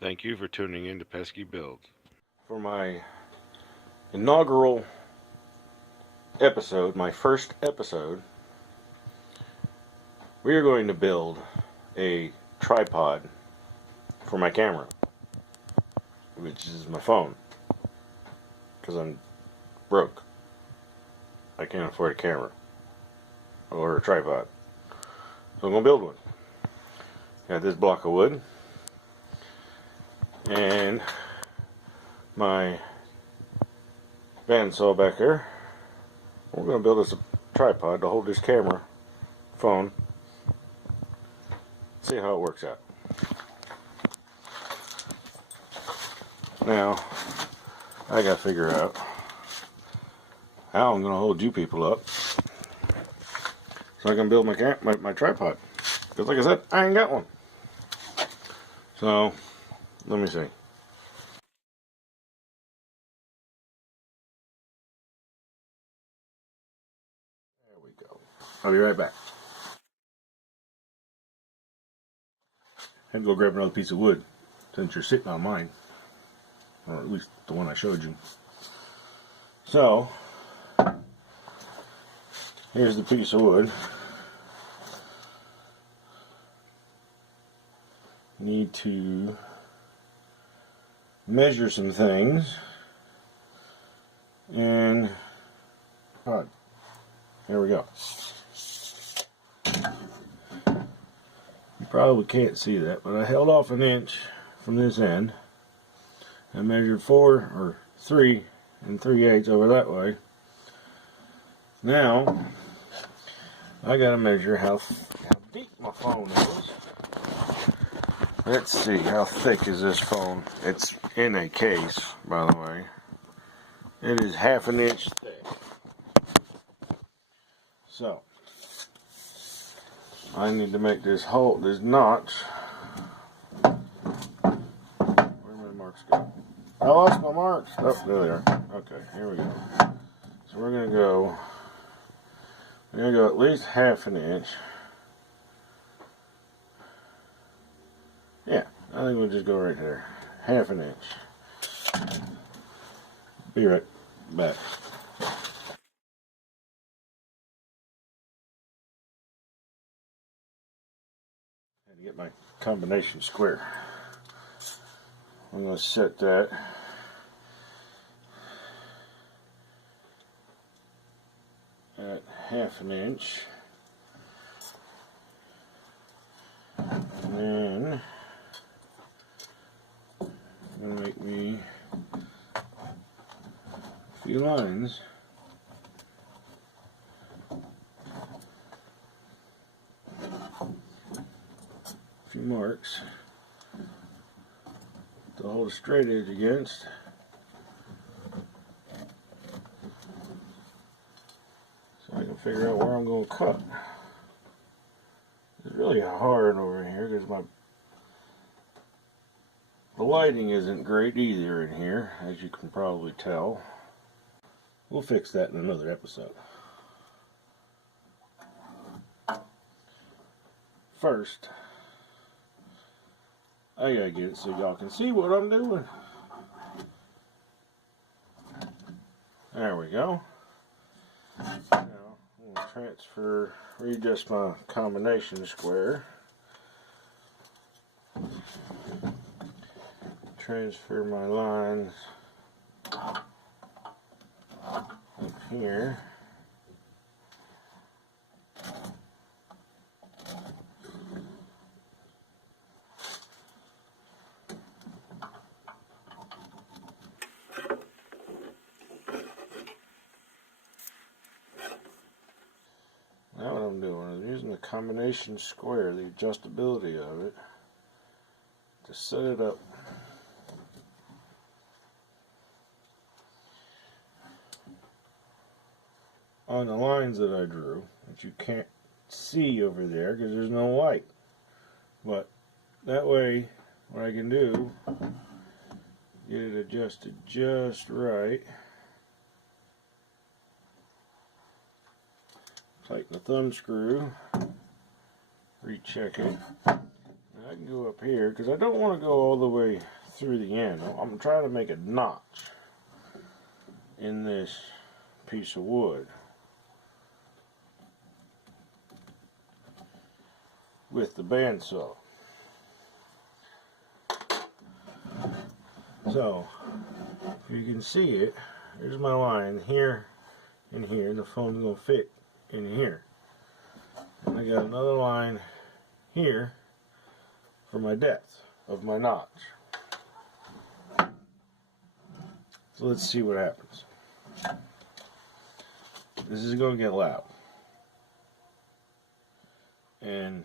Thank you for tuning in to PesKi Builds. For my inaugural episode, my first episode, we are going to build a tripod for my camera, which is my phone, because I'm broke. I can't afford a camera or a tripod, so I'm going to build one. Got this block of wood and my bandsaw back there. We're going to build us a tripod to hold this camera, phone, see how it works out. Now, I got to figure out how I'm going to hold you people up so I can build my tripod. Because like I said, I ain't got one. So, let me see. There we go. I'll be right back. I had to go grab another piece of wood since you're sitting on mine. Or at least the one I showed you. So, here's the piece of wood. Need to measure some things. And, here we go. You probably can't see that, but I held off an inch from this end. I measured 3 3/8 over that way. Now, I gotta measure how deep my phone is. Let's see, how thick is this phone? It's in a case, by the way. It is 1/2 inch thick. So, I need to make this notch. Where did my marks go? I lost my marks. Oh, there they are. Okay, here we go. So we're gonna go at least 1/2 inch. Yeah, I think we'll just go right there. 1/2 inch. Be right back. Had to get my combination square. I'm going to set that at 1/2 inch. And then I'm going to make me a few lines. A few marks to hold a straight edge against. So I can figure out where I'm going to cut. It's really hard over here because the lighting isn't great either in here, as you can probably tell. We'll fix that in another episode. First, I gotta get it so y'all can see what I'm doing. There we go. Now, I'm going to readjust my combination square. Transfer my lines up here. Now what I'm doing is using the combination square, the adjustability of it, to set it up on the lines that I drew, that you can't see over there because there's no light. But that way, what I can do, get it adjusted just right. Tighten the thumb screw, recheck it. Now I can go up here because I don't want to go all the way through the end. I'm trying to make a notch in this piece of wood with the bandsaw. So, if you can see it, there's my line here and here. The phone's going to fit in here. And I got another line here for my depth of my notch. So let's see what happens. This is going to get loud. And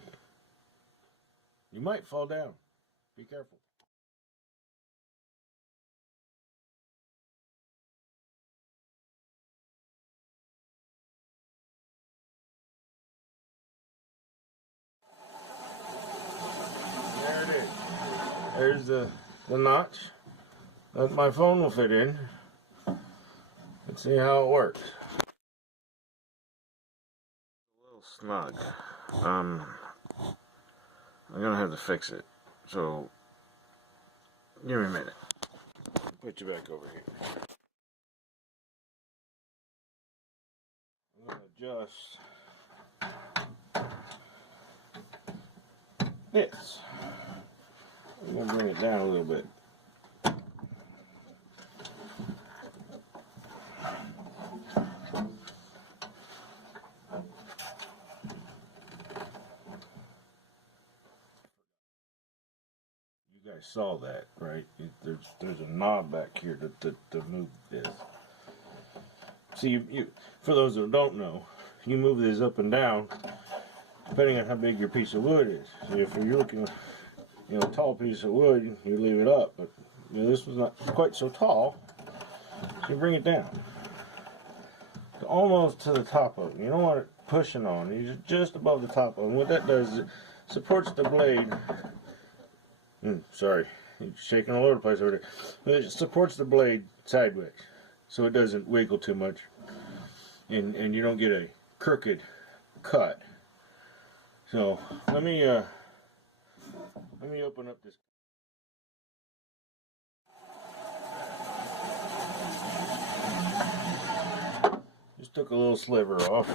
you might fall down. Be careful. There it is. There's the notch that my phone will fit in. Let's see how it works. A little snug. I'm gonna have to fix it. So give me a minute. Put you back over here. I'm gonna adjust this. I'm gonna bring it down a little bit. You guys saw that, right? There's a knob back here to move this. See, you for those who don't know, you move this up and down depending on how big your piece of wood is. So if you're looking, a tall piece of wood, you leave it up, but this was not quite so tall, so you bring it down to almost to the top of it. You don't want it pushing on. You're just above the top of it. And what that does is it supports the blade. Sorry, you're shaking all over the place over there. It supports the blade sideways, so it doesn't wiggle too much, and you don't get a crooked cut. So let me open up this. Just took a little sliver off.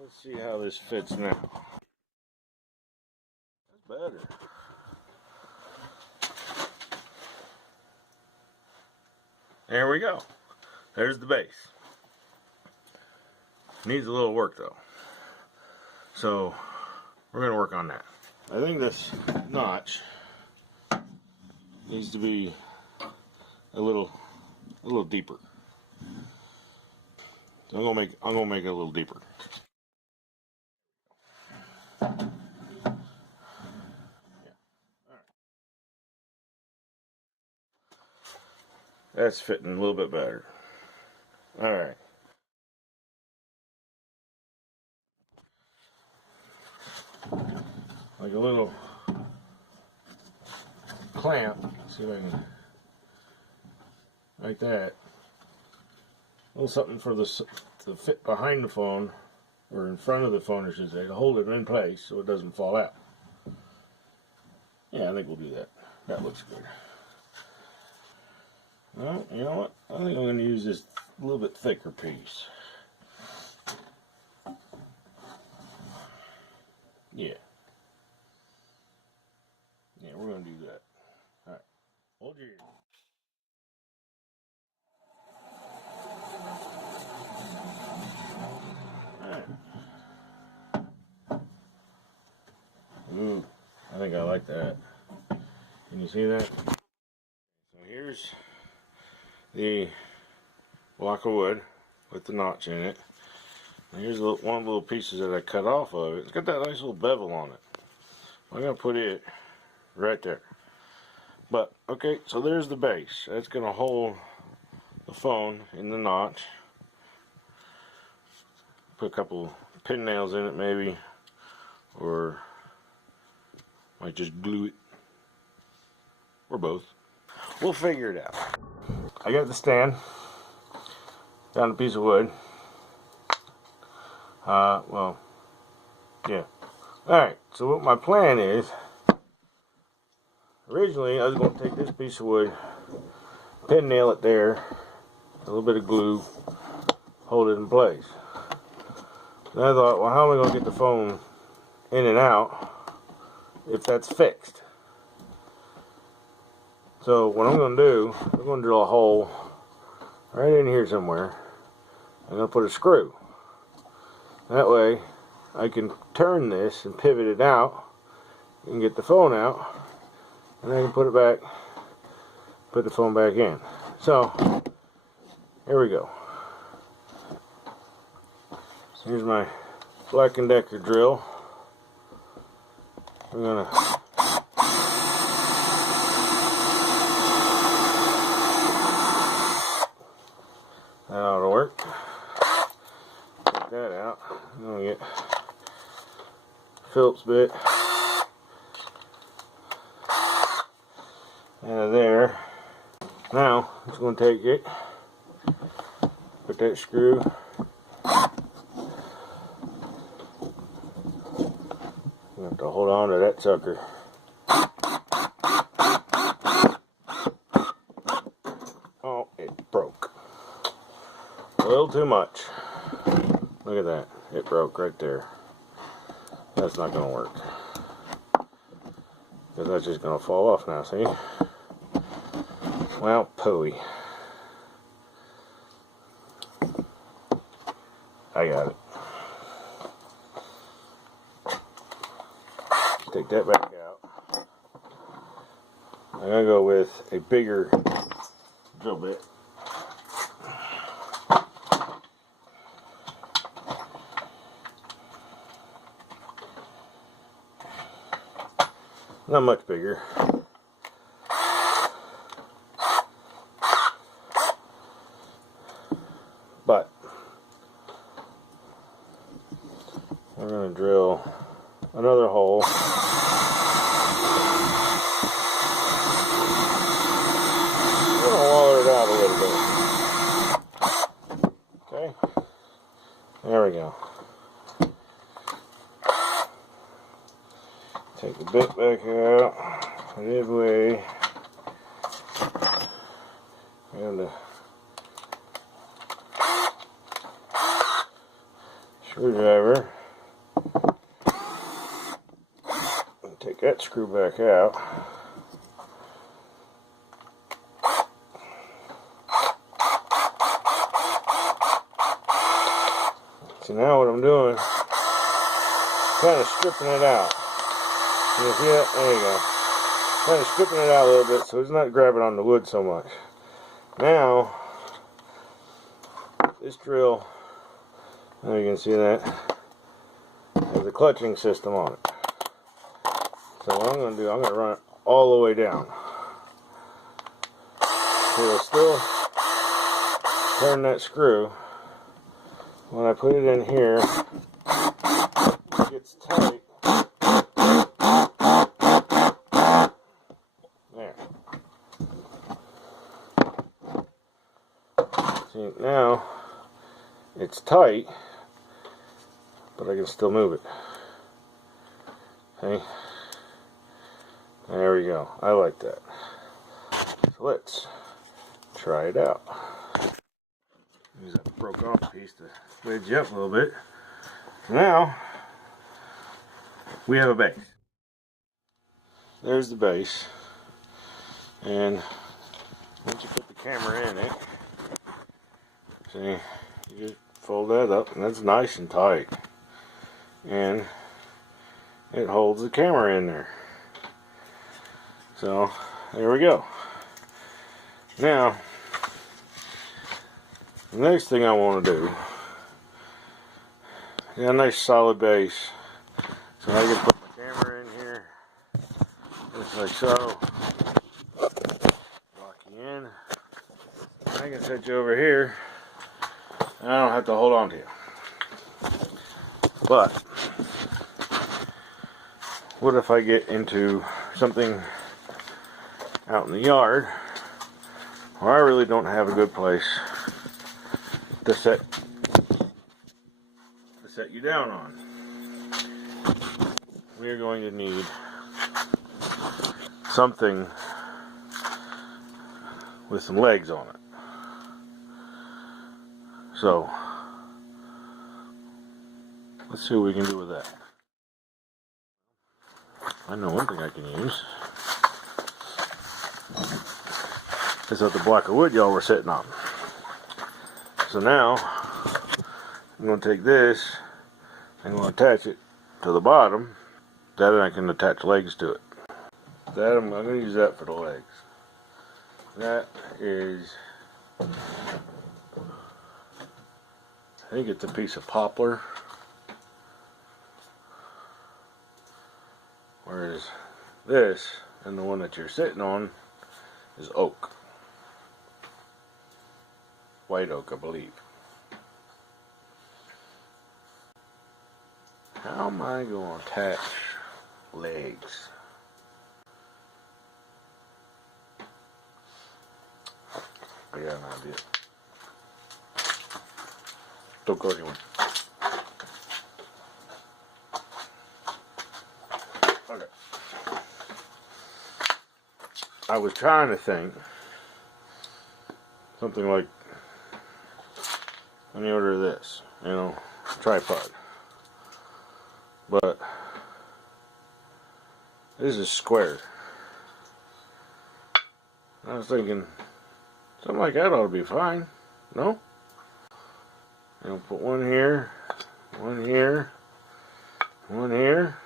Let's see how this fits now. That's better. There we go. There's the base. Needs a little work though. So we're going to work on that. I think this notch needs to be a little deeper. So I'm gonna make it a little deeper. Yeah. All right. That's fitting a little bit better. All right. Like a little clamp. Let's see if I can, like that. A little something for to fit behind the phone, or in front of the phone, I should say, to hold it in place so it doesn't fall out. Yeah, I think we'll do that. That looks good. Well, you know what? I think I'm going to use this a little bit thicker piece. Yeah. Yeah, we're going to do that. All right. Hold your ear. All right. Ooh, I think I like that. Can you see that? So here's the block of wood with the notch in it. And here's one of the little pieces that I cut off of it. It's got that nice little bevel on it. I'm going to put it right there. But, okay, so there's the base. That's going to hold the phone in the notch. Put a couple pin nails in it maybe. Or might just glue it. Or both. We'll figure it out. I got the stand. Found a piece of wood. Well, yeah. Alright, so what my plan is, originally I was going to take this piece of wood, pin nail it there, a little bit of glue, hold it in place. Then I thought, well, how am I going to get the phone in and out if that's fixed? So what I'm going to do, I'm going to drill a hole right in here somewhere. I'm going to put a screw. That way I can turn this and pivot it out and get the phone out, and I can put it back, put the phone back in. So here we go. Here's my Black & Decker drill. We're gonna that ought to work. Take that out. I'm gonna get Phillips bit out of there. Now I'm just gonna take it, put that screw. I have to hold on to that sucker. Oh, it broke. A little too much. Look at that. It broke right there. That's not going to work. Because that's just going to fall off now, see? Well, pooey. I got it. Take that back out. I'm going to go with a bigger drill bit. Not much bigger. But we're going to drill another hole. We're going to waller it out a little bit. Okay. There we go. Take the bit back out, put it away. And the screwdriver. And take that screw back out. So now what I'm doing, kind of stripping it out. You see that? There you go. Kind of stripping it out a little bit so it's not grabbing on the wood so much. Now, this drill, now you can see that, has a clutching system on it. So what I'm going to do, I'm going to run it all the way down. It'll still turn that screw. When I put it in here, it gets tight. There. See, now it's tight, but I can still move it. Okay. There we go. I like that. So let's try it out. Use that broke off piece to wedge you up a little bit. Now we have a base. There's the base, and once you put the camera in it, see, you just fold that up, and that's nice and tight, and it holds the camera in there. So there we go. Now the next thing I want to do, a nice solid base, so I can put my camera in here, just like so. Lock you in. I can set you over here, and I don't have to hold on to you. But what if I get into something out in the yard where I really don't have a good place to set you down on? We are going to need something with some legs on it. So let's see what we can do with that. I know one thing I can use. This is the block of wood y'all were sitting on. So now I'm going to take this, I'm going to attach it to the bottom. That I can attach legs to it. That I'm going to use that for the legs. That is, I think it's a piece of poplar. Whereas this and the one that you're sitting on is oak. White oak, I believe. How am I going to attach legs? I got an idea. Don't go anywhere. Okay. I was trying to think something like on the order of this, you know, tripod. But this is square. I was thinking something like that ought to be fine. No? You know, put one here, one here, one here.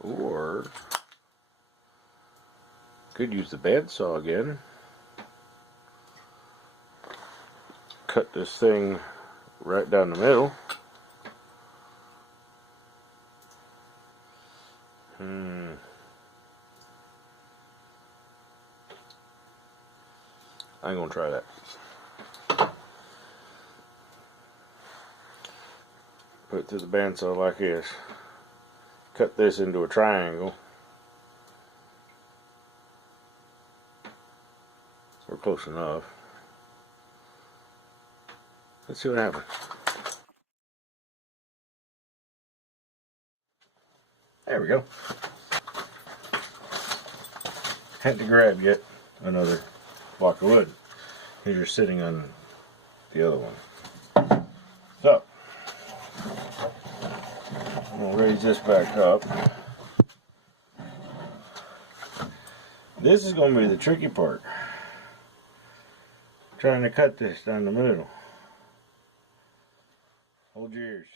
Or could use the bandsaw again. Cut this thing right down the middle. I'm gonna try that. Put it through the bandsaw like this. Cut this into a triangle. We're close enough. Let's see what happens. There we go. Had to grab yet another block of wood. Here you're sitting on the other one. So, I'm going to raise this back up. This is going to be the tricky part. Trying to cut this down the middle. Hold your ears.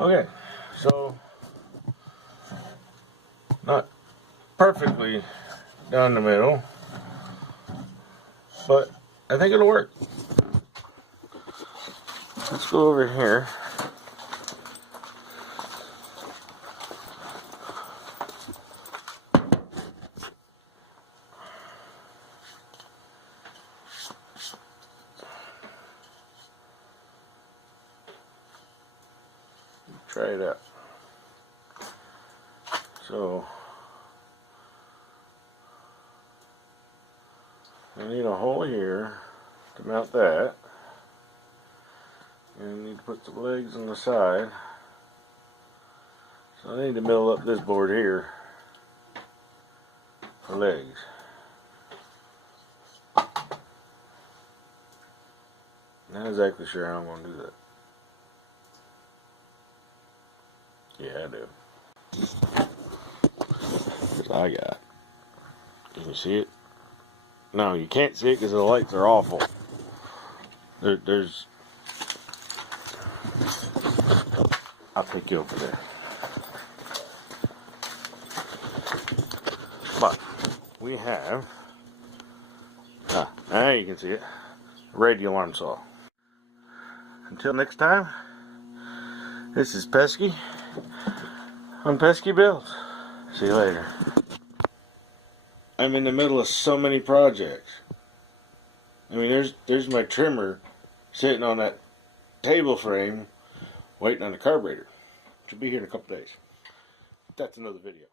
Okay, so not perfectly down the middle, but I think it'll work. Let's go over here. Try it out. So I need a hole here to mount that, and I need to put some legs on the side. So I need to mill up this board here for legs. Not exactly sure how I'm going to do that. Yeah, I do. That's all I got. Can you see it? No, you can't see it because the lights are awful. There's... I'll take you over there. But we have... now you can see it. Radial arm saw. Until next time, this is PesKi on PesKi Builds. See you later. I'm in the middle of so many projects. I mean, there's my trimmer sitting on that table frame waiting on the carburetor. Should be here in a couple days. That's another video.